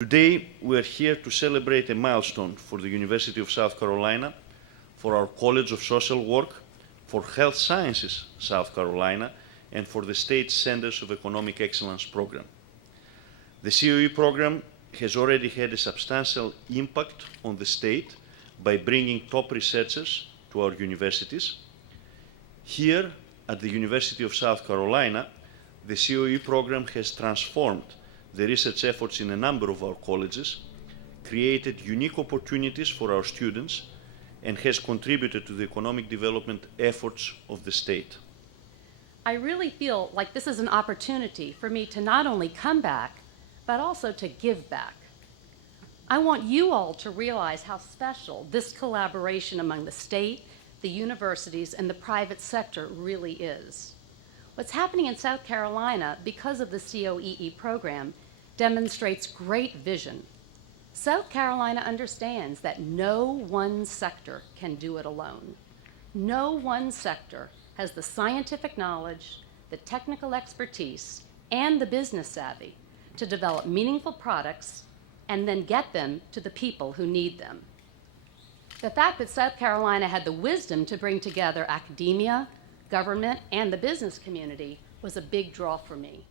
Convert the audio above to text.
Today, we are here to celebrate a milestone for the University of South Carolina, for our College of Social Work, for Health Sciences South Carolina, and for the State Centers of Economic Excellence program. The COE program has already had a substantial impact on the state by bringing top researchers to our universities. Here, at the University of South Carolina, the COE program has transformed the research efforts in a number of our colleges, created unique opportunities for our students, and has contributed to the economic development efforts of the state. I really feel like this is an opportunity for me to not only come back, but also to give back. I want you all to realize how special this collaboration among the state, the universities, and the private sector really is. What's happening in South Carolina because of the COEE program demonstrates great vision. South Carolina understands that no one sector can do it alone. No one sector has the scientific knowledge, the technical expertise, and the business savvy to develop meaningful products and then get them to the people who need them. The fact that South Carolina had the wisdom to bring together academia, government, and the business community was a big draw for me.